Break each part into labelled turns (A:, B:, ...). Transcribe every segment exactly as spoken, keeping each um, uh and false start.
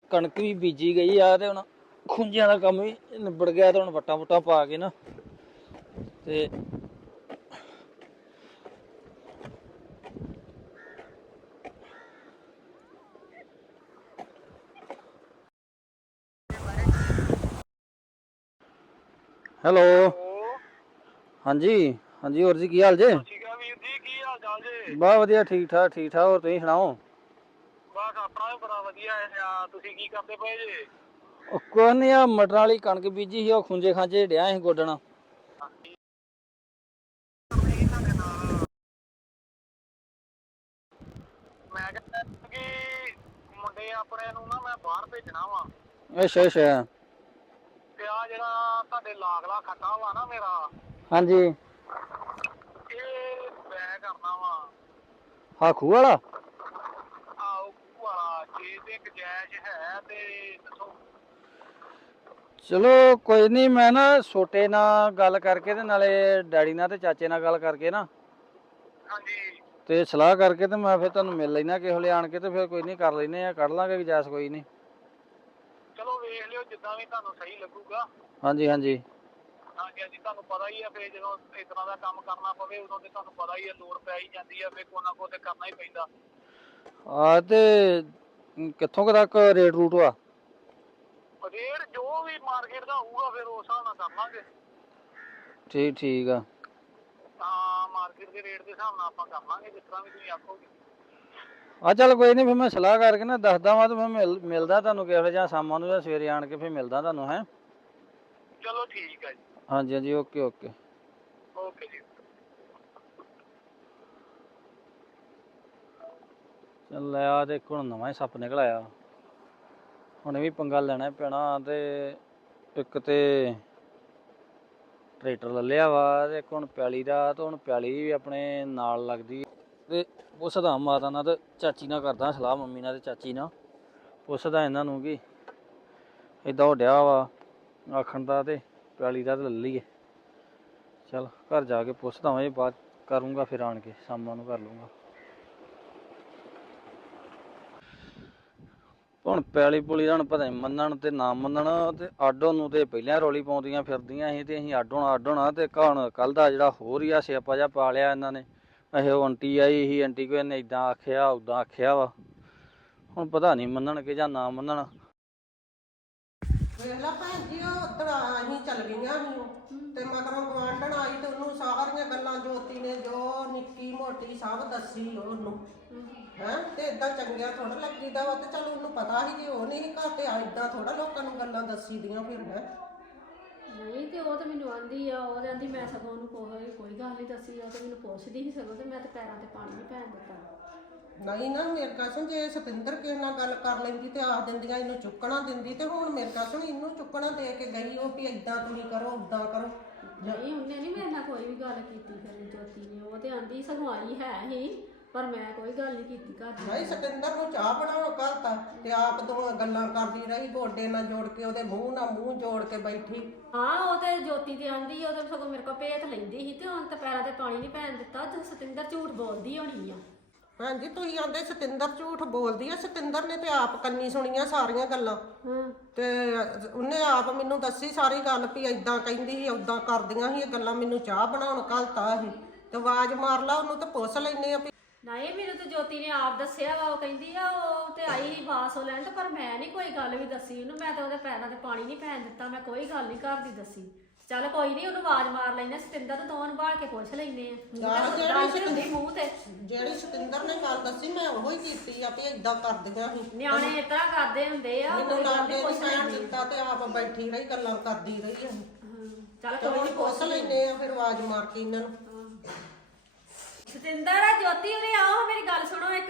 A: ਕਣਕ ਵੀ ਬੀਜੀ ਗਈ ਆ ਤੇ ਹੁਣ ਖੁੰਝਿਆਂ ਦਾ ਕੰਮ ਵੀ ਨਿਬੜ ਗਿਆ ਤੇ ਹੁਣ ਵੱਟਾਂ ਵੁੱਟਾਂ ਪਾ ਕੇ ਨਾ ਤੇ ਹੈਲੋ ਹਾਂਜੀ ਹਾਂਜੀ ਹੋਰ ਜੀ ਕੀ ਹਾਲ ਜੇ?
B: ਠੀਕ ਆ ਵੀਰ ਜੀ, ਕੀ ਹਾਲ ਚਾਲ ਜੇ?
A: ਬਹੁਤ ਵਧੀਆ, ਠੀਕ ਠਾਕ ਠੀਕ ਠਾਕ। ਹੋਰ ਤੁਸੀਂ ਸੁਣਾਓ?
B: ਬਸ ਆਪਣਾ ਵੀ ਬੜਾ ਵਧੀਆ ਹੈ। ਤੁਸੀਂ ਕੀ ਕਰਦੇ ਪਏ ਜੇ?
A: ਉਹ ਕੁਛ ਨੀ, ਆ ਮਟਰ ਵਾਲੀ ਕਣਕ ਬੀਜੀ ਸੀ, ਉਹ ਖੁੰਝੇ ਖਾਂਜੇ ਡਿਆ ਸੀ ਗੋਡਣਾ।
B: ਮੈਂ ਕਹਿੰਦਾ ਕਿ ਮੁੰਡੇ ਆਪਣੇ ਨੂੰ ਨਾ ਮੈਂ ਬਾਹਰ ਭੇਜਣਾ ਵਾ।
A: ਅੱਛਾ ਅੱਛਾ।
B: ਤੇ ਆ ਜਿਹੜਾ ਤੁਹਾਡੇ ਲਾਗਲਾ ਖੱਟਾ ਵਾ ਨਾ ਮੇਰਾ,
A: ਹਾਂਜੀ
B: ਇਹ ਮੈਂ ਕਰਨਾ ਵਾ
A: ਹਾਖੂ ਵਾਲਾ।
B: ਆਓ ਵਾਲਾ ਜੇ ਤੇ ਗੁੰਜਾਇਸ਼ ਹੈ ਤੇ ਦੱਸੋ।
A: ਚਲੋ ਕੋਈ ਨਹੀਂ, ਮੈਂ ਨਾ ਛੋਟੇ ਨਾਲ ਗੱਲ ਕਰਕੇ ਤੇ ਨਾਲੇ ਡੈਡੀ ਨਾਲ ਤੇ ਚਾਚੇ ਨਾਲ ਗੱਲ ਕਰਕੇ ਨਾ
B: ਹਾਂਜੀ
A: ਤੇ ਸਲਾਹ ਕਰਕੇ ਤੇ ਮੈਂ ਫਿਰ ਤੁਹਾਨੂੰ ਮਿਲ ਲੈਣਾ ਕਿਸੇ ਵੇਲੇ ਆਣ ਕੇ, ਤੇ ਫਿਰ ਕੋਈ ਨਹੀਂ ਕਰ ਲੈਨੇ ਆ, ਕੱਢ ਲਾਂਗੇ ਗੁੰਜਾਇਸ਼ ਕੋਈ ਨਹੀਂ।
B: ਚਲੋ ਵੇਖ ਲਿਓ ਜਿੱਦਾਂ ਵੀ ਤੁਹਾਨੂੰ ਸਹੀ ਲੱਗੂਗਾ।
A: ਹਾਂਜੀ ਹਾਂਜੀ
B: ਹਾਂਜੀ ਹਾਂਜੀ, ਤੁਹਾਨੂੰ ਪਤਾ ਹੀ ਆ ਫਿਰ ਜਦੋਂ ਇਸ ਤਰ੍ਹਾਂ ਦਾ ਕੰਮ ਕਰਨਾ ਪਵੇ ਉਦੋਂ ਤੇ ਤੁਹਾਨੂੰ ਪਤਾ ਹੀ ਆ ਲੋੜ ਪੈ ਹੀ ਜਾਂਦੀ ਆ, ਫਿਰ ਕੋਈ ਨਾ ਕੋਈ ਤੇ ਕਰਨਾ ਹੀ ਪੈਂਦਾ।
A: ਆ ਤੇ ਕਿੱਥੋਂ ਕੁ ਤੱਕ ਰੇਟ ਰੂਟ ਆ?
B: ਰੇਟ ਜੋ ਵੀ ਮਾਰਕੀਟ ਦਾ ਹੋਊਗਾ ਫਿਰ ਉਸ ਹਿਸਾਬ ਨਾਲ ਕਰ ਲਾਂਗੇ।
A: ਠੀਕ ਠੀਕ ਆ।
B: ਹਾਂ ਮਾਰਕੀਟ ਦੇ ਰੇਟ ਦੇ ਹਿਸਾਬ ਨਾਲ ਆਪਾਂ ਕਰ ਲਾਂਗੇ, ਜਿਸ ਤਰ੍ਹਾਂ ਵੀ ਤੁਸੀਂ ਆਖੋਗੇ।
A: ਆ ਚੱਲ ਕੋਈ ਨਹੀਂ, ਫਿਰ ਮੈਂ ਸਲਾਹ ਕਰਕੇ ਨਾ ਦੱਸਦਾ ਵਾਂ ਤੇ ਫਿਰ ਮਿਲ ਮਿਲਦਾ ਤੁਹਾਨੂੰ ਕਿਸੇ ਵੇਲੇ, ਜਾਂ ਸ਼ਾਮਾਂ ਨੂੰ ਜਾਂ ਸਵੇਰੇ ਆਣ ਕੇ ਫਿਰ ਮਿਲਦਾ ਤੁਹਾਨੂੰ। ਹੈਂ
B: ਚਲੋ ਠੀਕ ਹੈ ਜੀ।
A: ਹਾਂਜੀ ਹਾਂਜੀ ਓਕੇ ਓਕੇ
B: ਓਕੇ ਜੀ।
A: ਚੱਲ ਆ ਤੇ ਇੱਕ ਹੁਣ ਨਵਾਂ ਹੀ ਸੱਪ ਨਿਕਲ ਆਇਆ, ਹੁਣ ਵੀ ਪੰਗਾ ਲੈਣਾ ਪੈਣਾ। ਤੇ ਇੱਕ ਤੇ ਟਰੈਕਟਰ ਲੈ ਲਿਆ ਵਾ, ਤੇ ਇੱਕ ਹੁਣ ਪੈਲੀ ਦਾ, ਤੇ ਹੁਣ ਪੈਲੀ ਵੀ ਆਪਣੇ ਨਾਲ ਲੱਗਦੀ ਤੇ ਪੁੱਛਦਾ ਮਾਤਾ ਨਾਲ ਤੇ ਚਾਚੀ ਨਾਲ ਕਰਦਾ ਸਲਾਹ, ਮੰਮੀ ਨਾਲ ਤੇ ਚਾਚੀ ਨਾਲ ਪੁੱਛਦਾ ਇਹਨਾਂ ਨੂੰ ਕਿ ਏਦਾਂ ਡਿਆ ਵਾ ਆਖਣ ਦਾ, ਤੇ ਪੈਲੀ ਦਾ ਤੇ ਲੈ ਲਈਏ। ਚੱਲ ਘਰ ਜਾ ਕੇ ਪੁੱਛਦਾ ਵਾਂ, ਇਹ ਬਾਅਦ ਕਰੂੰਗਾ ਫਿਰ ਆਣ ਕੇ ਸ਼ਾਮਾਂ ਨੂੰ ਕਰ ਲੂੰਗਾ। ਹੁਣ ਪੈਲੀ ਪੁਲੀ ਦਾ ਹੁਣ ਪਤਾ ਨਹੀਂ ਮੰਨਣ ਤੇ ਨਾ ਮੰਨਣ, ਤੇ ਅੱਡੋ ਨੂੰ ਤੇ ਪਹਿਲਾਂ ਰੌਲੀ ਪਾਉਂਦੀਆਂ ਫਿਰਦੀਆਂ ਸੀ ਤੇ ਅਸੀਂ ਅੱਡ ਹੋਣਾ ਅੱਡ ਹੋਣਾ, ਤੇ ਹੁਣ ਕੱਲ ਦਾ ਜਿਹੜਾ ਹੋਰ ਹੀ ਆ ਸਿਆਪਾ ਜਿਹਾ ਪਾ ਲਿਆ ਇਹਨਾਂ ਨੇ। ਇਹ ਉਹ ਆਂਟੀ ਆਈ ਸੀ, ਆਂਟੀ ਕੋਈ ਇਹਨੇ ਇੱਦਾਂ ਆਖਿਆ ਉੱਦਾਂ ਆਖਿਆ ਵਾ, ਹੁਣ ਪਤਾ ਨਹੀਂ ਮੰਨਣਗੇ ਜਾਂ ਨਾ ਮੰਨਣ।
C: ਵੇਖ ਲਾ ਭੈਣ ਜੀ, ਉਹ ਉੱਧਰ ਅਸੀਂ ਚੱਲ ਗਈਆਂ ਸੀ ਤੇ ਮਗਰੋਂ ਗਵਾਂਢਣ ਆਈ ਤੇ ਉਹਨੂੰ ਸਾਰੀਆਂ ਗੱਲਾਂ ਜੋਤੀ ਨੇ ਜੋ ਨਿੱਕੀ ਮੋਟੀ ਸਭ ਦੱਸੀ ਉਹਨੂੰ। ਹੈਂ ਤੇ ਏਦਾਂ ਚੰਗਿਆ ਥੋੜਾ ਲੱਗੀਦਾ ਵਾ, ਤੇ ਚੱਲ ਉਹਨੂੰ ਪਤਾ ਸੀ ਜੇ ਉਹ ਨਹੀਂ ਘਰ ਤੇ ਏਦਾਂ ਥੋੜਾ ਲੋਕਾਂ ਨੂੰ ਗੱਲਾਂ ਦੱਸੀ ਦੀਆਂ ਫਿਰ। ਹੈ
D: ਨਹੀਂ ਤੇ ਉਹ ਤਾਂ ਮੈਨੂੰ ਆਂਦੀ ਆ, ਉਹ ਆਂਦੀ ਮੈਂ ਸਗੋਂ ਉਹਨੂੰ ਕੋਈ ਕੋਈ ਗੱਲ ਨਹੀਂ ਦੱਸੀ, ਉਹ ਤਾਂ ਮੈਨੂੰ ਪੁੱਛਦੀ ਸੀ ਸਗੋਂ, ਤੇ ਮੈਂ ਤਾਂ ਪੈਰਾਂ ਤੇ ਪਾਣੀ ਨਹੀਂ ਪੈਣ ਦਿੱਤਾ।
C: ਨਹੀਂ ਨਾ ਮੇਰੇ ਕਸਮ, ਜੇ ਸਤਿੰਦਰ ਕਿਸੇ ਨਾਲ ਗੱਲ ਕਰ ਲੈਂਦੀ ਤੇ ਆਖ ਦਿੰਦੀਆਂ ਇਹਨੂੰ ਚੁੱਕਣਾ ਦਿੰਦੀ, ਤੇ ਹੁਣ ਮੇਰੇ ਕਸਮ ਇਹਨੂੰ ਚੁੱਕਣਾ ਦੇ ਕੇ ਗਈ ਉਹ ਵੀ ਏਦਾਂ ਤੁਸੀਂ ਕਰੋ ਉੱਦਾਂ ਕਰੋ।
D: ਨਹੀਂ ਉਹਨੇ ਨਹੀਂ ਮੇਰੇ ਨਾਲ ਕੋਈ ਵੀ ਗੱਲ ਕੀਤੀ ਫਿਰ ਜੋਤੀ ਨੇ, ਉਹ ਤੇ ਆਂਦੀ ਸਗੋਂ ਆਈ ਹੈ ਹੀ, ਪਰ ਮੈਂ ਕੋਈ ਗੱਲ ਨਹੀਂ ਕੀਤੀ ਘਰ ਦੀ।
C: ਨਹੀਂ ਸਤਿੰਦਰ ਨੂੰ ਚਾਹ ਬਣਾਉਣ ਘਲਤਾ ਤੇ ਆਪ ਦੋ ਗੱਲਾਂ ਕਰਦੀ ਰਹੀ, ਗੋਡੇ ਨਾਲ ਜੋੜ ਕੇ ਉਹਦੇ ਮੂੰਹ ਨਾਲ ਮੂੰਹ ਜੋੜ ਕੇ ਬੈਠੀ।
D: ਹਾਂ ਉਹ ਤੇ ਜੋਤੀ ਤੇ ਆਂਦੀ, ਉਹ ਤੇ ਸਗੋਂ ਮੇਰੇ ਕੋਲ ਭੇਤ ਲੈਂਦੀ ਸੀ, ਤੇ ਹੁਣ ਤਾਂ ਪੈਰਾਂ ਤੇ ਪਾਣੀ ਨਹੀਂ ਪੈਣ ਦਿੱਤਾ। ਤੇ ਸਤਿੰਦਰ ਝੂਠ ਬੋਲਦੀ ਹੋਣੀ ਆ।
C: ਭੈਣ ਜੀ ਤੁਸੀਂ ਆਂਦੇ ਸਤਿੰਦਰ ਝੂਠ ਬੋਲਦੀ ਆ, ਸਤਿੰਦਰ ਨੇ ਤੇ ਆਪ ਕੰਨੀ ਸੁਣੀਆਂ ਸਾਰੀਆਂ ਗੱਲਾਂ।
D: ਹਾਂ
C: ਤੇ ਉਹਨੇ ਆਪ ਮੈਨੂੰ ਦੱਸੀ ਸਾਰੀ ਗੱਲ ਵੀ ਏਦਾਂ ਕਹਿੰਦੀ ਸੀ ਓਦਾਂ ਕਰਦੀਆਂ ਸੀ ਇਹ ਗੱਲਾਂ, ਮੈਨੂੰ ਚਾਹ ਬਣਾਉਣ ਘਲਤਾ ਸੀ ਤੇ ਆਵਾਜ਼ ਮਾਰ ਲਾ ਉਹਨੂੰ ਤੇ ਪੁੱਛ ਲੈਨੇ ਆ ਵੀ।
D: ਨਹੀਂ ਮੈਨੂੰ ਤੇ ਜੋਤੀ ਨੇ ਆਪ ਦੱਸਿਆ ਵਾ, ਉਹ ਕਹਿੰਦੀ ਆ ਉਹ ਤੇ ਆਈ ਸੀ ਬਾਸੋ ਲੈਣ ਤੇ, ਪਰ ਮੈਂ ਨਹੀਂ ਕੋਈ ਗੱਲ ਵੀ ਦੱਸੀ ਉਹਨੂੰ, ਮੈਂ ਤਾਂ ਉਹਦੇ ਪੈਰਾਂ ਤੇ ਪਾਣੀ ਨਹੀਂ ਪੈਣ ਦਿੱਤਾ, ਮੈਂ ਕੋਈ ਗੱਲ ਨਹੀਂ ਘਰ ਦੀ ਦੱਸੀ। ਚੱਲ ਕੋਈ ਨਹੀਂ ਉਹਨੂੰ ਆਵਾਜ਼ ਮਾਰ ਲੈਨੇ, ਸਤਿੰਦਰ ਤੋਂ ਦੋਵਾਂ ਨੂੰ ਬਾਹਰ ਕੇ ਪੁੱਛ ਲੈਨੇ ਆ ਜਿਹੜੀ ਮੂੰਹ ਤੇ
C: ਜਿਹੜੀ ਸਤਿੰਦਰ ਨੇ ਗੱਲ ਦੱਸੀ ਮੈਂ ਉਹੋ ਹੀ ਕੀਤੀ ਆ ਵੀ ਏਦਾਂ ਕਰਦੀਆਂ ਸੀ।
D: ਨਿਆਣੇ ਇਸ ਤਰ੍ਹਾਂ ਕਰਦੇ ਹੁੰਦੇ ਆ,
C: ਮੈਨੂੰ ਲਾਗੇ ਨਹੀਂ ਪੈਣ ਦਿੱਤਾ ਤੇ ਆਪ ਬੈਠੀ ਰਹੀ ਗੱਲਾਂ ਕਰਦੀ ਰਹੀ।
D: ਚੱਲ
C: ਕੋਈ ਨਹੀਂ ਪੁੱਛ ਲੈਨੇ ਆ ਫਿਰ ਆਵਾਜ਼ ਮਾਰ ਕੇ ਇਹਨਾਂ ਨੂੰ।
D: ਸਤਿੰਦਰ ਆ ਜੋਤੀ ਉਰੇ ਆਓ, ਮੇਰੀ ਗੱਲ ਸੁਣੋ ਇੱਕ।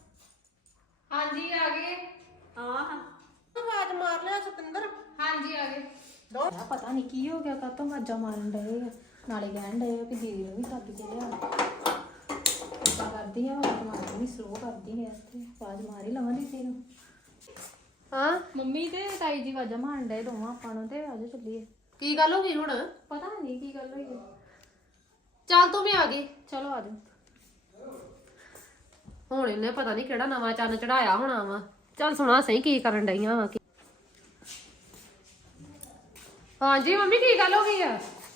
E: ਹਾਂਜੀ ਆ ਗਏ।
D: ਹਾਂ ਹਾਂ
C: ਆਵਾਜ਼ ਮਾਰ ਲਿਆ ਸਤਿੰਦਰ।
E: ਹਾਂਜੀ ਆ ਗਏ।
F: ਪਤਾ ਨਹੀਂ ਕੀ ਹੋ ਗਿਆ, ਕਾਤੋਂ ਆਵਾਜ਼ਾਂ ਮਾਰਨ ਡਏ ਆ, ਨਾਲੇ ਕਹਿਣ ਡਏ ਆ ਕਿ ਦੀਦੀ ਨੂੰ ਵੀ ਸੱਦ ਕੇ ਲਿਆ। ਇਦਾਂ ਕਰਦੀ ਆ ਆਵਾਜ਼ ਮਾਰਨੀ ਵੀ ਸਲੋ ਕਰਦੀ ਹੈ, ਤੇ ਆਵਾਜ਼ ਮਾਰ ਹੀ ਲਵਾਂ ਦੀਦੀ ਨੂੰ।
E: ਹਾਂ
F: ਮੰਮੀ ਤੇ ਤਾਈ ਜੀ ਆਵਾਜ਼ਾਂ ਮਾਰਨ ਡਏ ਦੋਵਾਂ ਆਪਾਂ ਨੂੰ, ਤੇ ਆਜੋ ਚੱਲੀਏ।
E: ਕੀ ਗੱਲ ਹੋ ਗਈ ਹੁਣ?
F: ਪਤਾ ਨਹੀਂ ਕੀ ਗੱਲ ਹੋਈ।
E: ਚੱਲ ਤੂੰ ਵੀ ਆ ਗਈ।
F: ਚਲੋ ਆਜੋ।
E: ਹੁਣ ਇਹਨੇ ਪਤਾ ਨਹੀਂ ਕਿਹੜਾ ਨਵਾਂ ਚੰਨ ਚੜਾਇਆ ਹੋਣਾ ਵਾ। ਚੱਲ ਸੁਣਾ ਸਹੀ ਕੀ ਕਰਨ ਡਈਆਂ ਵਾਂ। ਹਾਂਜੀ ਮੰਮੀ ਕੀ ਗੱਲ ਹੋ ਗਈ ਆ?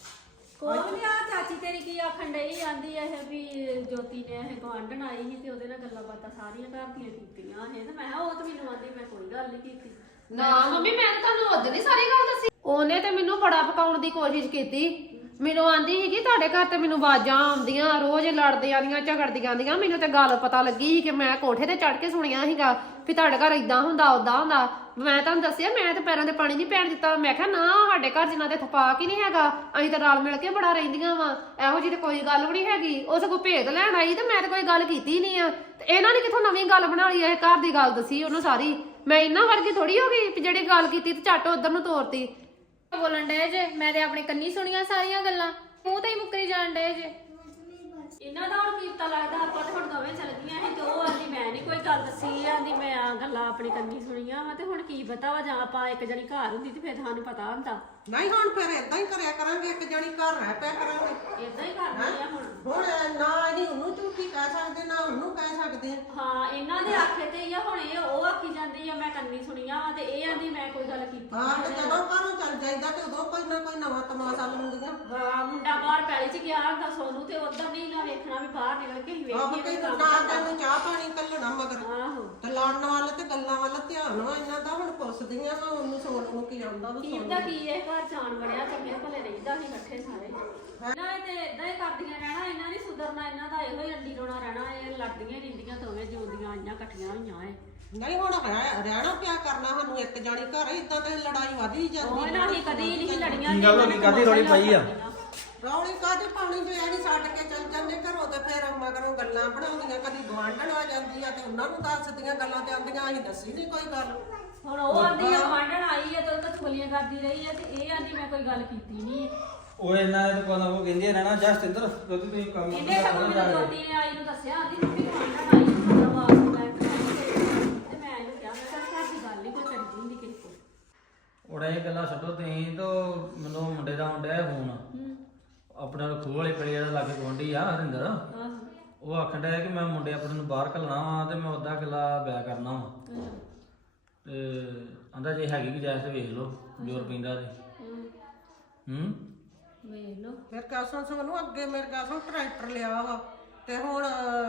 D: ਕੋਈ ਨਹੀਂ ਆ ਚਾਚੀ ਤੇਰੀ ਕੀ ਆਖਣ ਡਈ ਆਂਦੀ ਇਹ ਵੀ ਜੋਤੀ ਨੇ ਇਹ ਗਵਾਂਢਣ ਆਈ ਸੀ ਤੇ ਉਹਦੇ ਨਾਲ ਗੱਲਾਂ ਬਾਤਾਂ ਸਾਰੀਆਂ ਘਰ ਦੀਆਂ ਕੀਤੀਆਂ ਇਹ ਤੇ ਮੈਂ ਕਿਹਾ ਉਹ ਤਾਂ ਮੈਨੂੰ ਆਂਦੀ ਮੈਂ ਕੋਈ ਗੱਲ ਨਹੀਂ ਕੀਤੀ।
E: ਨਾ ਮੰਮੀ ਮੈਂ ਤਾਂ ਤੁਹਾਨੂੰ ਉਦੋਂ ਹੀ ਸਾਰੀ ਗੱਲ ਦੱਸੀ। ਉਹਨੇ ਤੇ ਮੈਨੂੰ ਬੜਾ ਪਕਾਉਣ ਦੀ ਕੋਸ਼ਿਸ਼ ਕੀਤੀ। ਮੈਨੂੰ ਆਂਦੀ ਸੀਗੀ ਤੁਹਾਡੇ ਘਰ ਤੇ ਮੈਨੂੰ ਆਵਾਜ਼ਾਂ ਆਉਂਦੀਆਂ ਰੋਜ਼ ਲੜਦੀਆਂ ਆਂਦੀਆਂ ਝਗੜਦੀਆਂ ਆਂਦੀਆਂ। ਮੈਨੂੰ ਤੇ ਗੱਲ ਪਤਾ ਲੱਗੀ ਸੀ ਕਿ ਮੈਂ ਕੋਠੇ ਤੇ ਚੜ ਕੇ ਸੁਣਿਆ ਸੀਗਾ ਵੀ ਤੁਹਾਡੇ ਘਰ ਇਦਾਂ ਹੁੰਦਾ ਉਦਾਂ ਹੁੰਦਾ। ਮੈਂ ਤੁਹਾਨੂੰ ਦੱਸਿਆ ਮੈਂ ਤੇ ਪੈਰਾਂ ਤੇ ਪਾਣੀ ਨਹੀਂ ਪੈਣ ਦਿੱਤਾ। ਮੈਂ ਕਿਹਾ ਨਾ ਸਾਡੇ ਘਰ ਜਿੰਨਾ ਤੇ ਥਪਾਕ ਹੀ ਨਹੀਂ ਹੈਗਾ। ਅਸੀਂ ਤਾਂ ਰਲ ਮਿਲ ਕੇ ਬੜਾ ਰਹਿੰਦੀਆਂ ਵਾ। ਇਹੋ ਜਿਹੀ ਤੇ ਕੋਈ ਗੱਲ ਵੀ ਨਹੀਂ ਹੈਗੀ। ਉਹ ਸਗੋਂ ਭੇਦ ਲੈਣ ਆਈ ਤੇ ਮੈਂ ਤੇ ਕੋਈ ਗੱਲ ਕੀਤੀ ਨਹੀਂ ਆ। ਤੇ ਇਹਨਾਂ ਨੇ ਕਿੱਥੋਂ ਨਵੀਂ ਗੱਲ ਬਣਾ ਲਈ? ਇਹ ਘਰ ਦੀ ਗੱਲ ਦੱਸੀ ਉਹਨੂੰ ਸਾਰੀ। ਮੈਂ ਇਹਨਾਂ ਵਰਗੀ ਥੋੜੀ ਹੋ ਗਈ ਵੀ ਜਿਹੜੀ ਗੱਲ ਕੀਤੀ ਤੇ ਝੱਟ ਉਧਰ ਨੂੰ ਤੋਰਤੀ।
F: ਬੋਲਣ ਡਏ ਜੇ ਮੈਂ ਤੇ ਆਪਣੇ ਕੰਨੀ ਸੁਣੀਆਂ ਸਾਰੀਆਂ ਗੱਲਾਂ ਮੂੰਹ ਤੇ ਹੀ ਮੁੱਕਰੀ ਜਾਣ ਡਏ ਜੇ।
D: ਇਹਨਾਂ ਦਾ ਹੁਣ ਕੀ ਪਤਾ ਲੱਗਦਾ ਆਪਾਂ ਤੇ ਹੁਣ ਦੋਵੇਂ ਚੱਲ ਗਈਆਂ ਸੀ ਤੇ ਉਹ ਆਂਦੀ ਮੈਂ ਨਹੀਂ ਕੋਈ ਗੱਲ ਦੱਸੀ ਆਂਦੀ ਮੈਂ ਆ ਗੱਲਾਂ ਆਪਣੀ ਕੰਨੀ ਸੁਣੀਆਂ ਵਾ ਤੇ ਹੁਣ ਕੀ ਪਤਾ ਵਾ ਜਾਂ ਆਪਾਂ ਇੱਕ ਜਣੀ ਘਰ ਹੁੰਦੀ ਤੇ ਫਿਰ ਸਾਨੂੰ ਪਤਾ ਹੁੰਦਾ।
C: ਨਹੀਂ ਹੁਣ ਫਿਰ ਏਦਾਂ ਹੀ ਕਰਿਆ ਕਰਾਂਗੇ, ਇੱਕ ਜਣੀ ਘਰ ਰਹਿ ਪਿਆ ਕਰਾਂਗੇ।
D: ਇਦਾਂ ਹੀ ਕਰਦੇ ਆ ਹੁਣ।
C: ਹੁਣ ਨਾ ਨਹੀਂ ਉਹਨੂੰ ਝੂਠੀ ਕਹਿ ਸਕਦੇ ਨਾ ਉਹਨੂੰ ਕਹਿ ਸਕਦੇ ਆ।
D: ਹਾਂ ਇਹਨਾਂ ਦੇ ਆਖੇ ਤੇ ਹੀ ਆ ਹੁਣ ਇਹ ਉਹ ਆਖੀ ਜਾਂਦੀ ਆ ਮੈਂ ਕੰਨੀ ਸੁਣੀਆਂ ਵਾ ਤੇ ਇਹ ਆਂਦੀ ਮੈਂ ਕੋਈ ਗੱਲ ਕੀਤੀ
C: ਹਾਂ ਤੇ ਜਦੋਂ ਘਰੋਂ ਚੱਲ ਜਾਈਦਾ ਤੇ ਉਦੋਂ ਕੋਈ ਨਾ ਕੋਈ ਨਵਾਂ ਤਮਾਸ਼ਾ ਲਾਉਂਦੀਆਂ।
D: ਹਾਂ ਮੁੰਡਾ ਬਾਹਰ ਪੈਲੀ ਚ ਗਿਆ ਹੁੰਦਾ ਸੋਨੂੰ ਤੇ ਉਧਰ ਨਹੀਂ ਨਾ ਵੇਖਣਾ ਵੀ ਬਾਹਰ ਨਿਕਲ ਕੇ ਹੀ
C: ਆਹੋ
D: ਵੇਖੀਏ
C: ਤੇ
D: ਵੀ ਕੰਮ
C: ਨਾ
D: ਕਰਦਾ।
C: ਤੈਨੂੰ ਚਾਹ ਪਾਣੀ ਕੱਲਣਾ ਮਗਰ
D: ਆਹੋ
C: ਤੇ ਲੜਨ ਵੱਲ ਤੇ ਗੱਲਾਂ ਵੱਲ ਧਿਆਨ ਵਾ ਇਹਨਾਂ ਦਾ। ਹੁਣ ਪੁੱਛਦੀਆਂ ਵਾ ਉਹਨੂੰ ਸੋਨੂੰ ਨੂੰ ਕੀ ਆਉਂਦਾ ਵਾ
D: ਕੀ ਦਾ ਕੀ ਇਹ ਘਰ ਜਾਣ ਵੜਿਆ ਚੰਗੇ ਭਲੇ ਰਹਿੰਦਾ ਸੀ ਇਕੱਠੇ ਸਾਰੇ ਨਾ ਇਹ ਤੇ ਇਦਾਂ ਹੀ ਕਰਦੀਆਂ ਰਹਿਣਾ। ਇਹਨਾਂ ਨਹੀਂ ਸੁਧਰਨਾ। ਇਹਨਾਂ ਦਾ ਇਹੋ ਹੀ ਅੰਡੀ ਰੋਣਾ ਰਹਿਣਾ। ਇਹ ਲੜਦੀਆਂ ਰਹਿੰਦੀਆਂ ਦੋਵੇਂ ਜਿਉਂਦੀਆਂ ਆਈਆਂ ਇਕੱਠੀਆਂ ਹੋਈਆਂ ਏ।
C: ਨਹੀਂ ਹੁਣ ਰਹਿ- ਰਹਿਣਾ ਪਿਆ ਕਰਨਾ ਸਾਨੂੰ ਇੱਕ ਜਾਣੀ ਘਰ ਇਦਾਂ ਤੇ ਲੜਾਈ ਵਧੀ
D: ਉਹ
C: ਜਾਂਦੀ।
D: ਇਹਨਾਂ ਹੀ ਕਦੀ ਨਹੀਂ ਲੜੀਆਂ।
A: ਕੀ ਗੱਲ ਹੋ ਗਈ? ਕਾਹਦੀ ਰੌਲੀ ਪਈ ਆ?
C: ਰੌਲੀ ਕਾਹਦੀ ਪਾਣੀ ਜੋ ਐਨੀ ਛੱਡ ਕੇ ਚੱਲ ਜਾਂਦੇ ਘਰੋਂ ਤੇ ਫਿਰ ਮਗਰੋਂ ਗੱਲਾਂ ਬਣਾਉਂਦੀਆਂ। ਕਦੀ ਗੁਆਂਢਣ ਆ ਜਾਂਦੀ ਆ ਤੇ ਉਹਨਾਂ ਨੂੰ ਦੱਸਦੀਆਂ ਗੱਲਾਂ ਤੇ ਆਉਂਦੀਆਂ ਅਸੀਂ ਦੱਸੀ ਨਹੀਂ ਕੋਈ ਗੱਲ।
D: ਹੁਣ ਉਹ ਆਂਦੀ ਆ ਗਵਾਂਢਣ ਆਈ ਆ ਤੇ ਉਹ ਤਾਂ ਚੁਗਲੀਆਂ ਕਰਦੀ ਰਹੀ ਆ ਤੇ ਇਹ ਆਂਦੀ ਮੈਂ ਕੋਈ ਗੱਲ ਕੀਤੀ ਨਹੀਂ।
A: ਉਹ ਇਹਨਾਂ ਦੇ ਕੋਲ ਉਹ ਕਹਿੰਦੀ ਰਹਿਣਾ ਜਾ ਸਤਿੰਦਰ ਕਿਉਂਕਿ ਤੁਸੀਂ ਕੰਮ
D: ਇਹਨੇ ਸਭ ਮੈਨੂੰ ਜੋਤੀ ਨੇ ਆਈ ਨੂੰ ਦੱਸਿਆ ਆਂਦੀ ਮੰਮੀ ਗਵਾਂਢਣ ਆਈ ਮਤਲਬ ਆਸ ਲੈ ਕੇ ਤੇ ਮੈਂ ਇਹਨੂੰ ਕਿਹਾ ਮੈਂ ਕਿਹਾ ਘਰ ਦੀ ਗੱਲ ਨਹੀਂ ਕੋਈ ਕਰੀ ਹੁੰਦੀ ਕਿਸੇ ਕੋਲ।
A: ਉਹਦਾ ਇਹ ਗੱਲਾਂ ਛੱਡੋ ਤੁਸੀਂ ਤੋਂ ਮੈਨੂੰ ਮੁੰਡੇ ਦਾ ਮੁੰਡਾ ਹੈ ਫੋਨ ਆਪਣੇ ਖੂਹ ਵਾਲੀ ਪੜੀ ਜਿਹੜਾ ਲਾਗੇ ਗੁਆਂਢੀ ਆ ਹਰਿੰਦਰ। ਉਹ ਆਖਣ ਡਿਆ ਕਿ ਮੈਂ ਮੁੰਡੇ ਆਪਣੇ ਨੂੰ ਬਾਹਰ ਘੱਲਣਾ ਵਾ ਤੇ ਮੈਂ ਅੱਧਾ ਕਿੱਲਾ ਬਿਆ ਕਰਨਾ ਵਾ ਤੇ ਆਂਦਾ ਜੇ ਹੈਗੀ ਕਿ ਜਾਇਜ਼ ਤੇ ਵੇਖ ਲਓ ਜੋਰ ਪੈਂਦਾ ਤੇ ਹੂੰ
D: ਵੇਖ ਲਓ
C: ਫਿਰ ਕਾਸੋਂ ਸਾਨੂੰ ਅੱਗੇ ਮੇਰੇ ਕਾਸੋਂ ਟਰੈਕਟਰ ਲਿਆ ਵਾ ਤੇ ਹੁਣ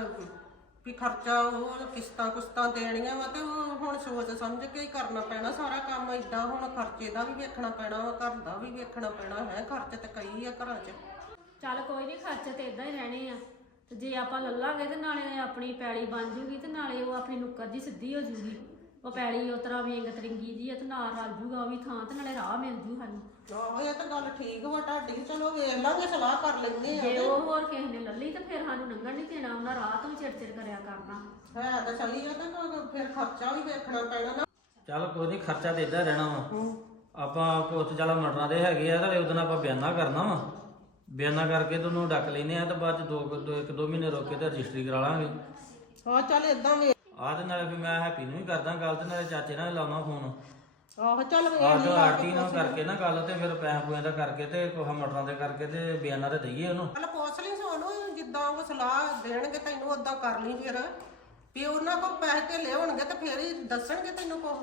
C: ਵੀ ਖਰਚਾ ਉਹ ਕਿਸ਼ਤਾਂ ਕੁਸ਼ਤਾਂ ਦੇਣੀਆਂ ਵਾ ਤੇ ਉਹ ਹੁਣ ਸੋਚ ਸਮਝ ਕੇ ਹੀ ਕਰਨਾ ਪੈਣਾ ਸਾਰਾ ਕੰਮ। ਇਦਾਂ ਹੁਣ ਖਰਚੇ ਦਾ ਵੀ ਵੇਖਣਾ ਪੈਣਾ ਵਾ, ਘਰ ਦਾ ਵੀ ਵੇਖਣਾ ਪੈਣਾ ਹੈ। ਖਰਚ ਤੇ ਕਈ ਆ ਘਰਾਂ 'ਚ।
D: ਚੱਲ ਕੋਈ ਨਹੀਂ ਖਰਚੇ ਤੇ ਇਦਾਂ ਹੀ ਰਹਿਣੇ ਆ ਤੇ ਜੇ ਆਪਾਂ ਲੱਲਾਂਗੇ ਤੇ ਨਾਲੇ ਆਪਣੀ ਪੈਲੀ ਬਣ ਜੂਗੀ ਤੇ ਨਾਲੇ ਉਹ ਆਪਣੀ ਨੁੱਕਰ ਜੀ ਸਿੱਧੀ ਹੋ ਜੂਗੀ। ਉਹ ਪੈਲੀ ਉਸ ਤਰ੍ਹਾਂ ਵਿੰਗ ਤਰਿੰਗੀ ਜੀ ਆ ਤੇ ਨਾਲ ਰਲ ਜੂਗਾ ਉਹ ਵੀ ਥਾਂ ਤੇ ਨਾਲੇ ਰਾਹ ਮਿਲ ਜੂ ਸਾਨੂੰ।
C: ਆਹੋ ਇਹ ਤਾਂ ਗੱਲ ਠੀਕ ਵਾ ਤੁਹਾਡੀ। ਚਲੋ ਵੇਖ ਲਾਂਗੇ, ਸਲਾਹ ਕਰ ਲੈਂਦੇ ਆ।
D: ਜੇ ਉਹ ਹੋਰ ਕਿਸੇ ਨੇ ਲੱਲੀ ਤੇ ਫਿਰ ਸਾਨੂੰ ਲੰਘਣ ਨਹੀਂ ਦੇਣਾ। ਉਹਨਾਂ ਰਾਹ ਤੋਂ ਚਿੜ ਚਿੜ ਕਰਿਆ ਕਰਨਾ।
C: ਹੈ ਤਾਂ ਸਹੀ ਆ ਤੇ ਫਿਰ ਖਰਚਾ ਵੀ ਵੇਖਣਾ ਪੈਣਾ ਨਾ।
A: ਚੱਲ ਕੋਈ ਨਹੀਂ ਖਰਚਾ ਤੇ ਏਦਾਂ ਰਹਿਣਾ ਵਾ। ਆਪਾਂ ਪੁੱਤ ਚੱਲ ਮਟਰਾਂ ਦੇ ਹੈਗੇ ਆ ਤੇ ਉਹਦੇ ਆਪਾਂ ਬਿਆਨਾ ਕਰਨਾ ਵਾ। ਬਿਆਨਾ ਕਰਕੇ ਤੇ ਉਹਨੂੰ ਡੱਕ ਲੈਨੇ ਆ ਤੇ ਬਾਅਦ ਚ ਦੋ ਦੋ ਇੱਕ ਦੋ ਮਹੀਨੇ ਰੋਕ ਕੇ ਤੇ ਰਜਿਸਟਰੀ ਕਰਾ ਲਾਂਗੇ।
C: ਹਾਂ ਚੱਲ ਏਦਾਂ ਵੇ
A: ਆਹ ਤੇ ਨਾਲੇ ਫਿਰ ਮੈਂ ਹੈਪੀ ਨੂੰ ਵੀ ਕਰਦਾ ਗੱਲ ਤੇ ਨਾਲੇ ਚਾਚੇ ਨਾਲ ਲਾਉਣਾ ਫੋਨ।
C: ਆਹੋ ਚੱਲ ਵੇਖ
A: ਆਹ ਤੇ ਆਰਟੀ ਨਾਲ ਕਰਕੇ ਨਾ ਗੱਲ ਤੇ ਫਿਰ ਪੈਸੇ ਪੂਏ ਦਾ ਕਰਕੇ ਤੇ ਕੋਹਾ ਮਟਰਾਂ ਦੇ ਕਰਕੇ ਤੇ ਬਿਆਨਾ ਤੇ ਦਈਏ ਉਹਨੂੰ।
C: ਚੱਲ ਪੁੱਛ ਲਈ ਸੋਨੂੰ ਜਿੱਦਾਂ ਉਹ ਸਲਾਹ ਦੇਣਗੇ ਤੈਨੂੰ ਉਦਾਂ ਕਰ ਲਈ। ਫਿਰ ਵੀ ਉਹਨਾਂ ਕੋਲ ਪੈਸੇ ਧੇਲੇ ਹੋਣਗੇ ਤੇ ਫਿਰ ਹੀ ਦੱਸਣਗੇ ਤੈਨੂੰ ਕੁਛ।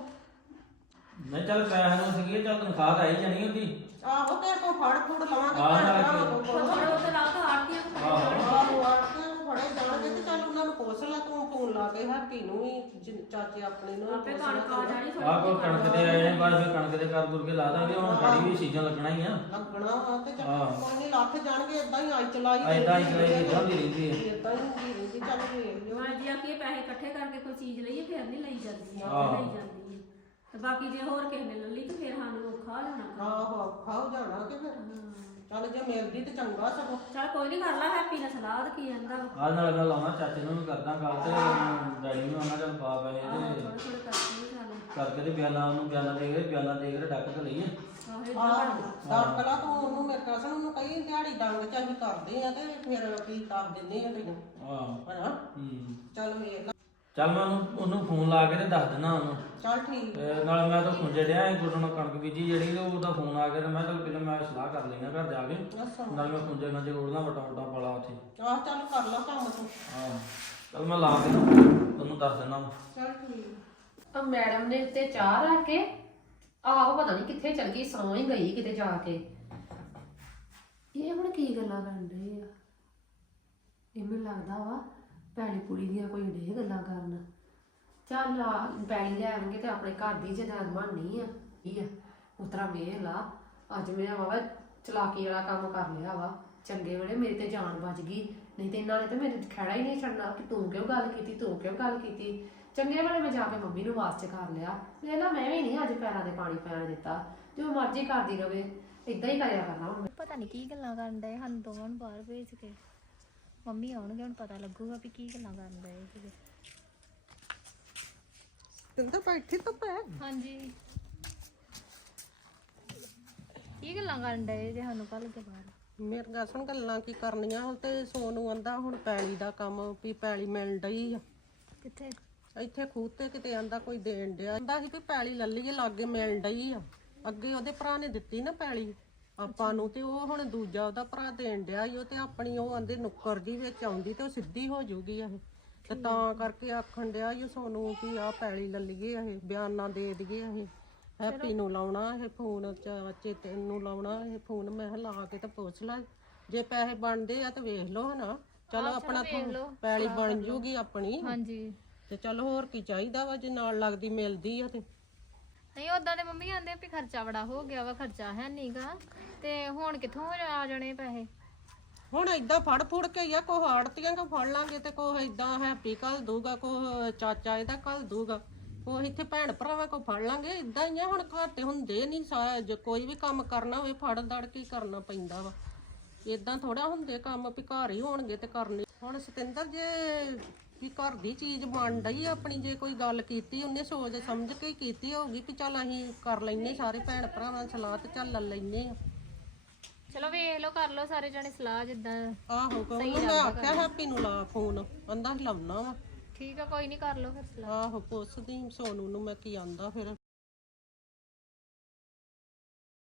A: ਨਹੀਂ ਚੱਲ ਪੈਸੇ ਨੂੰ ਸੀਗੇ ਚੱਲ ਤਨਖਾਹ ਤਾਂ ਆਈ ਜਾਣੀ ਹੁੰਦੀ।
C: ਆਹੋ ਤੇ ਕੋ ਫੜ ਫੁੜ ਲਵਾਂਗੇ
A: ਆਹ
C: ਭੈਣ
A: ਨਾਲ
C: ਭਰਾਵਾਂ ਕੋਲ।
D: ਥੋੜੇ ਉਹਦੇ ਰਾਹ ਤੋਂ ਆੜਤੀਆਂ
C: ਆਹੋ ਆੜਤੀਆਂ ਨੂੰ ਫੜੇ ਜਾਣਗੇ ਤੇ ਚੱਲ ਉਹਨਾਂ ਨੂੰ ਪੁੱਛ ਲੈ ਤੂੰ ਫੋਨ ਲਾ ਕੇ ਹੈਪੀ ਨੂੰ ਵੀ ਜਿ- ਚਾਚੇ ਆਪਣੇ ਨੂੰ ਵੀ
D: ਆਪੇ
C: ਪੁੱਛ ਲੈ
D: ਕਣਕ ਆ ਜਾਣੀ
A: ਆਹ ਕੋਈ ਕਣਕ ਦੇ ਆਏ ਨੇ ਬਾਅਦ ਫਿਰ ਕਣਕ ਦੇ ਕਰ ਦੁਰ ਕੇ ਲਾ ਦਾਂਗੇ। ਹੁਣ ਗਾੜੀ ਵੀ ਸੀਜ਼ਨ ਲੱਗਣਾ ਹੀ ਆ।
C: ਲੱਗਣਾ ਵਾ ਤੇ ਚੱਲ
A: ਹਾਂ।
C: ਕੋਈ ਨਹੀਂ ਲੱਥ ਜਾਣਗੇ। ਏਦਾਂ ਹੀ ਆਈ ਚਲਾਈ
A: ਏਦਾਂ ਹੀ ਚਲਾਈ ਏਦਾਂ ਹੁੰਦੀ ਰਹਿੰਦੀ ਹੈ।
C: ਏਦਾਂ ਹੀ ਹੁੰਦੀ ਰਹਿੰਦੀ। ਚੱਲ ਵੇਖ ਲਿਓ।
D: ਹਾਂ ਜੀ ਆਖੀਏ ਪੈਸੇ ਇਕੱਠੇ ਕਰਕੇ ਕੋਈ ਚੀਜ਼ ਲਈਏ ਫਿਰ ਨਹੀਂ ਲਈ ਜਾਂਦੀ।
A: ਹਾਂ।
D: ਆਪੇ ਲਈ ਜਾਂਦੀ ਹੈ ਤੇ ਬਾਕੀ ਜੇ ਹੋਰ ਕਿਸੇ ਨੇ ਲੱਲੀ ਤੇ ਫਿਰ ਸਾਨੂੰ ਔਖਾ ਹੋ ਜਾਣਾ।
C: ਆਹੋ ਔਖਾ ਹੋ ਜਾਣਾ ਕਿ ਫਿਰ ਚੱਲ ਜੇ ਮਿਲਦੀ ਤੇ ਚੰਗਾ ਸਗੋਂ।
D: ਚੱਲ ਕੋਈ ਨਹੀਂ ਕਰ ਲਾ ਹੈਪੀ ਨਾਲ ਸਲਾਹ ਤੇ ਕੀ ਕਹਿੰਦਾ ਵਾ।
A: ਆਹ ਨਾਲ ਗੱਲ ਲਾਉਣਾ ਚਾਚੇ ਨੂੰ ਵੀ ਕਰਦਾ ਗੱਲ ਤੇ ਡੈਡੀ ਨੂੰ ਆਣਾ ਚੱਲ ਪਾ ਪੈਸੇ ਤੇ
D: ਥੋੜੇ ਥੋੜੇ ਕਰਕੇ ਚੱਲ
A: ਕਰਕੇ ਤੇ ਬਿਆਨਾ ਉਹਨੂੰ ਬਿਆਨਾ ਦੇ ਕੇ ਬਿਆਨਾ ਦੇ ਕੇ ਡੱਕ ਤੇ ਲਈਏ।
D: ਆਹੋ ਏਦਾਂ
C: ਆਹ ਸਭ ਕਲਾ ਤੂੰ ਉਹਨੂੰ ਮੇਰੇ ਕਸਨ ਨੂੰ ਕਹੀ ਦਿਹਾੜੀ ਡੰਗ ਚ ਅਸੀਂ ਕਰਦੇ ਆ ਤੇ ਫਿਰ ਕੀ ਕਰ ਦਿੰਦੇ ਆ ਤੈਨੂੰ
A: ਆਹ
C: ਹਨਾ।
A: ਹੂੰ
C: ਚੱਲ ਵੇਖ ਲਾ।
A: ਚੱਲ ਮੈਂ ਉਹਨੂੰ ਉਹਨੂੰ ਫੋਨ ਲਾ ਕੇ ਤੇ ਦੱਸ ਦਿੰਦਾ ਉਹਨੂੰ।
C: ਚੱਲ ਠੀਕ।
A: ਤੇ ਨਾਲ ਮੈਂ ਤਾਂ ਖੁੰਝੇ ਡਿਆ ਸੀ ਗੁੱਡਣ ਕਣਕ ਬੀਜੀ ਜਿਹੜੀ ਤੇ ਉਹਦਾ ਫੋਨ ਆ ਗਿਆ ਤੇ ਮੈਂ ਚੱਲ ਪਹਿਲਾਂ ਮੈਂ ਸਲਾਹ ਕਰ ਲੈਣਾ ਘਰ ਜਾ ਕੇ।
C: ਅੱਛਾ
A: ਨਾਲ ਮੈਂ ਖੁੰਝੇ ਖੰਝੇ ਉੜਨਾ ਵਟਾ ਵਟਾ ਪਾਲਾ ਉੱਥੇ।
C: ਆਹ ਚੱਲ ਕਰ ਲਾ ਕੰਮ ਤੂੰ।
A: ਆਹ ਚੱਲ ਮੈਂ ਲਾ ਕੇ ਤੁਹਾਨੂੰ ਦੱਸ ਦਿੰਦਾ।
C: ਚੱਲ ਠੀਕ।
E: ਆ ਮੈਡਮ ਨੇ ਉੱਤੇ ਚਾਹ ਰੱਖ ਕੇ ਆਹ ਪਤਾ ਨਹੀਂ ਕਿੱਥੇ ਚਲ ਗਈ, ਸੌਂ ਹੀ ਗਈ ਕਿਤੇ ਜਾ ਕੇ। ਇਹ ਹੁਣ ਕੀ ਗੱਲਾਂ ਕਰਨ ਡਏ ਆ? ਇਹ ਮੈਨੂੰ ਲੱਗਦਾ ਵਾ ਪੈਲੀ ਪੁਲੀ ਦੀਆਂ ਕੋਈ ਡੇ ਗੱਲਾਂ ਕਰਨ। ਚੱਲ ਆ ਪੈਲੀ ਲੈ ਆਵਾਂਗੇ ਤੇ ਆਪਣੇ ਘਰ ਦੀ ਜਦਾਦ ਬਣਨੀ ਆ। ਕੀ ਆ ਉਤਰਾ ਵੇਖ ਲਾ, ਅੱਜ ਮੈਂ ਵਾਵਾ ਚਲਾਕੀ ਵਾਲਾ ਕੰਮ ਕਰ ਲਿਆ ਵਾ। ਚੰਗੇ ਵੇਲੇ ਮੇਰੀ ਤੇ ਜਾਨ ਬਚ ਗਈ, ਨਹੀਂ ਤੇ ਇਹਨਾਂ ਨੇ ਤੇ ਮੇਰੇ ਖਹਿੜਾ ਹੀ ਨਹੀਂ ਛੱਡਣਾ ਕਿ ਤੂੰ ਕਿਉਂ ਗੱਲ ਕੀਤੀ, ਤੂੰ ਕਿਉਂ ਗੱਲ ਕੀਤੀ। ਚੰਗੇ ਵੇਲੇ ਮੈਂ ਜਾ ਕੇ ਮੰਮੀ ਨੂੰ ਵਾਸਤੇ ਕਰ ਲਿਆ। ਵੇਖ ਲਾ ਮੈਂ ਵੀ ਨਹੀਂ ਅੱਜ ਪੈਰਾਂ ਤੇ ਪਾਣੀ ਪੈਣ ਦਿੱਤਾ, ਜੋ ਮਰਜ਼ੀ ਕਰਦੀ ਰਵੇ, ਇਦਾਂ ਹੀ ਕਰਿਆ ਕਰਨਾ ਹੁਣ।
F: ਪਤਾ ਨਹੀਂ ਕੀ ਗੱਲਾਂ ਕਰਨ ਡਏ ਹਨ ਦੋਵਾਂ ਨੂੰ ਬਾਹਰ ਭੇਜ ਕੇ। ਮੰਮੀ ਆਉਣਗੇ ਹੁਣ ਪਤਾ ਲੱਗੂਗਾ ਵੀ ਕੀ ਗੱਲਾਂ ਕਰਨ ਡਏ ਸੀਗੇ।
C: ਕਹਿੰਦਾ ਬੈਠੀ ਤਾਂ ਪੈ
F: ਹਾਂਜੀ ਕੀ ਗੱਲਾਂ ਕਰਨ ਡਏ ਜੇ ਸਾਨੂੰ ਕੱਲ ਕੇ ਬਾਹਰ?
C: ਮੇਰੇ ਗੱਲ ਸੁਣ, ਗੱਲਾਂ ਕੀ ਕਰਨੀਆਂ ਹੁਣ ਤੇ ਸੋਨੂੰ ਆਂਦਾ ਹੁਣ ਪੈਲੀ ਦਾ ਕੰਮ ਵੀ ਪੈਲੀ ਮਿਲ ਡਈ ਆ
F: ਕਿੱਥੇ?
C: ਇੱਥੇ ਖੂਹ ਤੇ ਕਿਤੇ ਆਂਦਾ ਕੋਈ ਦੇਣ ਡਿਆ। ਆਂਦਾ ਸੀ ਵੀ ਪੈਲੀ ਲੱਲੀਏ ਲਾਗੇ ਮਿਲ ਡਈ ਆ। ਅੱਗੇ ਉਹਦੇ ਭਰਾ ਨੇ ਦਿੱਤੀ ਨਾ ਪੈਲੀ ਆਪਾਂ ਨੂੰ, ਤੇ ਉਹ ਹੁਣ ਦੂਜਾ ਉਹਦਾ ਭਰਾ ਦੇਣ ਡਿਆ ਈ। ਉਹ ਤੇ ਆਪਣੀ ਉਹ ਆਂਦੇ ਨੁੱਕਰ ਜੀ ਵਿੱਚ ਆਉਂਦੀ ਤੇ ਉਹ ਸਿੱਧੀ ਹੋ ਜਾਊਗੀ ਇਹ, ਤੇ ਤਾਂ ਕਰਕੇ ਆਖਣ ਡਿਆ ਈ ਸੋਨੂੰ ਵੀ ਆਹ ਪੈਲੀ ਲੱਲੀਏ, ਇਹ ਬਿਆਨਾ ਦੇ ਦਈਏ, ਇਹ ਹੈਪੀ ਨੂੰ ਲਾਉਣਾ ਇਹ ਫੋਨ, ਚਾਚੇ ਤੈਨੂੰ ਲਾਉਣਾ ਇਹ ਫੋਨ। ਮੈਂ ਕਿਹਾ ਲਾ ਕੇ ਤੇ ਪੁੱਛ ਲੈ, ਜੇ ਪੈਸੇ ਬਣਦੇ ਆ ਤੇ ਵੇਖ ਲਓ ਹਨਾ। ਚਲੋ ਆਪਣਾ ਪੈਲੀ ਬਣ ਜੂਗੀ ਆਪਣੀ।
F: ਹਾਂਜੀ
C: ਤੇ ਚਲ ਹੋਰ ਕੀ ਚਾਹੀਦਾ ਵਾ, ਜੇ ਨਾਲ ਲੱਗਦੀ ਮਿਲਦੀ ਆ ਤੇ।
F: ਨਹੀਂ ਉਦਾਂ ਦੇ ਮੰਮੀ ਆਂਦੇ ਵੀ ਖਰਚਾ ਬੜਾ ਹੋ ਗਿਆ ਵਾ, ਖਰਚਾ ਹੈ ਨਹੀਂਗਾ, ਤੇ ਹੁਣ ਕਿੱਥੋਂ ਆ ਜਾਣੇ ਪੈਸੇ?
C: ਹੁਣ ਏਦਾਂ ਫੜ ਫੁੜ ਕੇ ਹੀ ਆ, ਕੋ ਆੜਤੀਆਂ ਕੋ ਫੜ ਲਾਂਗੇ ਤੇ ਕੋ ਏਦਾਂ ਹੈਪੀ ਕੱਲ ਦੂਗਾ, ਕੋ ਚਾਚਾ ਇਹਦਾ ਕੱਲ ਦੂਗਾ, ਕੋ ਇੱਥੇ ਭੈਣ ਭਰਾਵਾਂ ਕੋ ਫੜ ਲਾਂਗੇ। ਏਦਾਂ ਹੀ ਆ, ਹੁਣ ਘਰ ਤੇ ਹੁੰਦੇ ਨਹੀਂ ਸਾਰਾ। ਜੇ ਕੋਈ ਵੀ ਕੰਮ ਕਰਨਾ ਹੋਵੇ ਫੜ ਦੜ ਕੇ ਕਰਨਾ ਪੈਂਦਾ ਵਾ। ਏਦਾਂ ਥੋੜਾ ਹੁੰਦੇ ਕੰਮ ਵੀ ਘਰ ਹੀ ਹੋਣਗੇ ਤੇ ਕਰਨੇ। ਹੁਣ ਸਤਿੰਦਰ ਜੇ ਵੀ ਘਰ ਦੀ ਚੀਜ਼ ਬਣ ਡਈ ਆਪਣੀ, ਜੇ ਕੋਈ ਗੱਲ ਕੀਤੀ ਉਹਨੇ ਸੋਚ ਸਮਝ ਕੇ ਹੀ ਕੀਤੀ ਹੋਊਗੀ ਵੀ ਚੱਲ ਅਸੀਂ ਕਰ ਲੈਨੇ ਸਾਰੇ ਭੈਣ ਭਰਾਵਾਂ ਸਲਾਹ ਤੇ ਚੱਲ ਲੈ ਲੈਨੇ ਆ।
F: ਚਲੋ ਵੇਖ ਲਓ, ਕਰ ਲਓ ਸਾਰੇ ਜਣੇ ਸਲਾਹ ਜਿੱਦਾਂ।
C: ਆਹੋ ਉਹਨੂੰ ਮੈਂ ਆਖਿਆ ਹੈਪੀ ਨੂੰ ਲਾ ਫੋਨ, ਕਹਿੰਦਾ ਲਾਉਣਾ ਵਾ।
F: ਠੀਕ ਆ ਕੋਈ ਨਹੀਂ, ਕਰ ਲਓ ਫਿਰ ਸਲਾਹ।
C: ਆਹੋ ਪੁੱਛਦੀ ਸੋਨੂੰ ਨੂੰ ਮੈਂ ਕੀ ਆਂਦਾ ਫਿਰ।